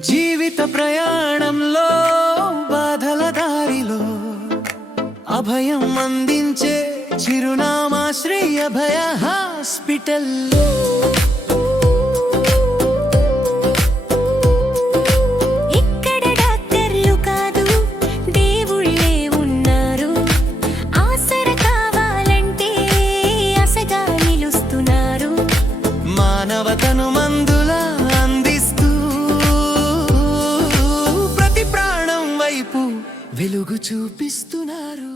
జీవిత ప్రయాణంలో బాధల దారిలో అభయం అందించే చిరునామా శ్రీ అభయ హాస్పిటల్లో. వెలుగు చూపిస్తున్నారు.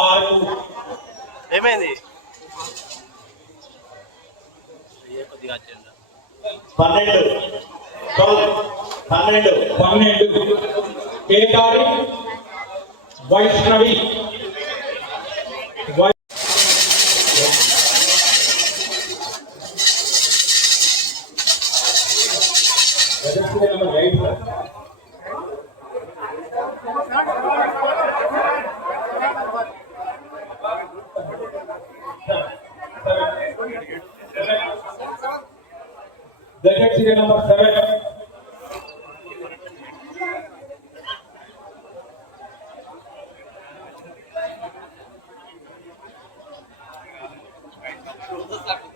ఆరు ఏమైంది? ఏ కొద్దిగా పన్నెండు. పన్నెండు. పన్నెండు. Ketari Vaishnavi why- Majority number eight Vacancy number seven.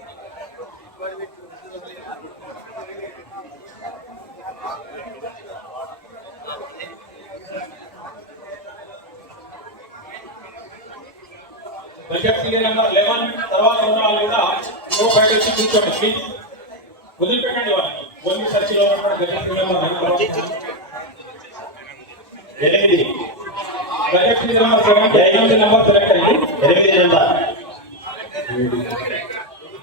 Vacancy number eleven తర్వాత ఉన్న వాళ్ళు కూడా నో బయట వచ్చి కూర్చోండి ప్లీజ్ వదిలిపెట్టండి వాళ్ళని ఓన్లీ సర్కిల్లో ఉన్నటువంటి vacancy number nine తర్వాత ఎనిమిది. ఎనిమిది నెంబర్ సెలెక్ట్ అయ్యి ఎనిమిది నెంబర్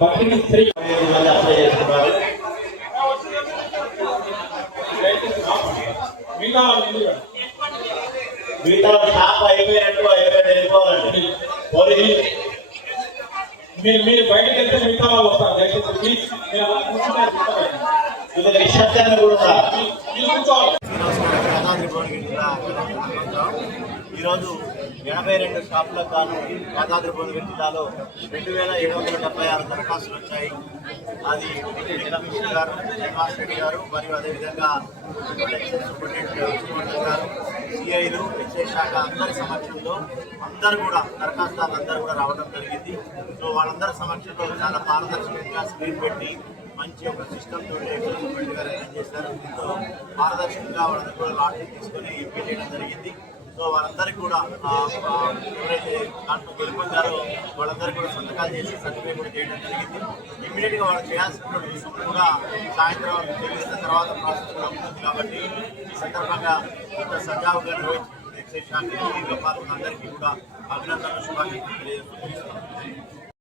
భక్తికి ఎనిమిది మంది అప్లై చేస్తున్నారు మిగతా? మిగతా షాప్ అయిపోయినట్టు అయిపోయిన వెళ్ళిపోవాలండి. పోలీసులు మీరు మీరు బయటకు వెళ్తే మిగతా వాళ్ళు వస్తారు. దయచేసి రిసెప్షన్ కూడా ఈరోజు ఎనభై రెండు షాపులకు గాను యాదాద్రి భువనగిరి జిల్లాలో రెండు వేల ఏడు వందల డెబ్బై ఆరు దరఖాస్తులు వచ్చాయి. అది డిప్యూటీ కమిషనర్ గారు శ్రీనివాస్ రెడ్డి గారు మరియు అదేవిధంగా సూపరింటెండెంట్ గారు సిఐలు ఎక్సైజ్ శాఖ అందరి సమక్షంలో అందరూ కూడా దరఖాస్తుదారులు అందరూ కూడా రావడం జరిగింది. సో వాళ్ళందరి సమక్షంలో చాలా పారదర్శకంగా స్క్రీన్ పెట్టి మంచి ఒక సిస్టమ్ తోటి ఎక్సైజ్ గారు అరేంజ్ చేశారు? దీంతో పారదర్శకంగా వాళ్ళందరూ కూడా లాటరీ తీసుకొని ఎంపీ చేయడం జరిగింది. సో వాళ్ళందరికీ కూడా ఎవరైతే దాంట్లో గెలుపొందారో వాళ్ళందరికీ కూడా సంతకాలు చేసి సర్టిఫికేట్ కూడా చేయడం జరిగింది. ఇమ్మీడియట్గా వాళ్ళు చేయాల్సినటువంటి విషయం కూడా సాయంత్రం తెలిసిన తర్వాత ప్రాసెస్ కూడా ఉంటుంది కాబట్టి ఈ సందర్భంగా ఇంత సజావుగా నిర్వహించినటువంటి ఎక్సైజ్ శాఖ అందరికీ కూడా అభినందనలు శుభాకాంక్షలు తెలియజేస్తున్నాను